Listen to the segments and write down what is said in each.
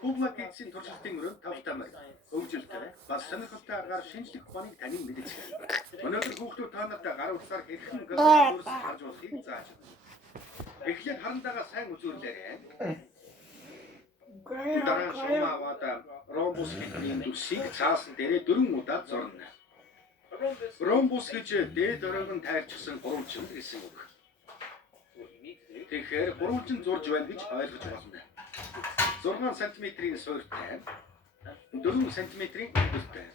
Фугмакетсийн туршилтын өрөөнд тавтамаг хөгжилтэй бас сонирхолтой аргаар шинжлэх ухааныг танин мэдчихэв. Өнөөдөр хүүхдүүд та нарт гар утсаар хэрхэн гастролоос гарч болохыг зааж өгнө. Эхлээд харандаага сайн үзүүлээрэй. Дараа шуум аваад ромбус бидний дүрсийг цаасан дээрээ 4 удаа зорно. Ромбус гэж дээд оройн тайрчсан гурванчин гэсэн үг. Тэгэхээр гурванчин зурж байна гэж ойлгож байна. 6 см-ийн суурьтай, 4 см-ийн өндөртэй.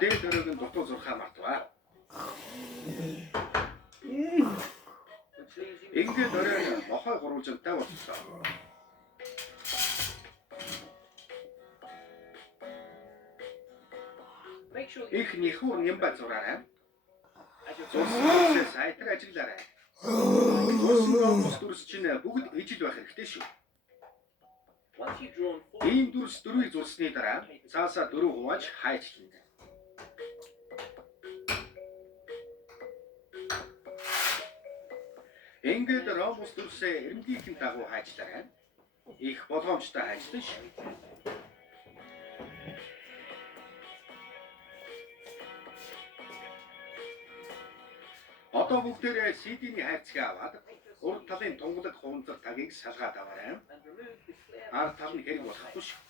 Дээд оройн дутуу зурхаа мартваа. Ингээд оройн мохой гурванчинтай болчихлоо. Их нэхүүр нямба зураарай. Зурсны сайтар ажиглаарай. Ромбус дүрс чинь бүгд ижил байх хэрэгтэй шүү. Ийм дүрс дөрвийг зурсны дараа цаасаа 4 хувааж хайчлана. Ингээд ромбус дүрсээ эрэмдийнхэн дагуу хайчлаарай. Их болгоомжтой хайчлаа шүү. Одоо бүгдээрээ CD-ний хайрцаг аваад урд талын тунгалаг хуунцар тагийг салгаад аваарай. Ард тал нь хэрэг болохгүй шүү.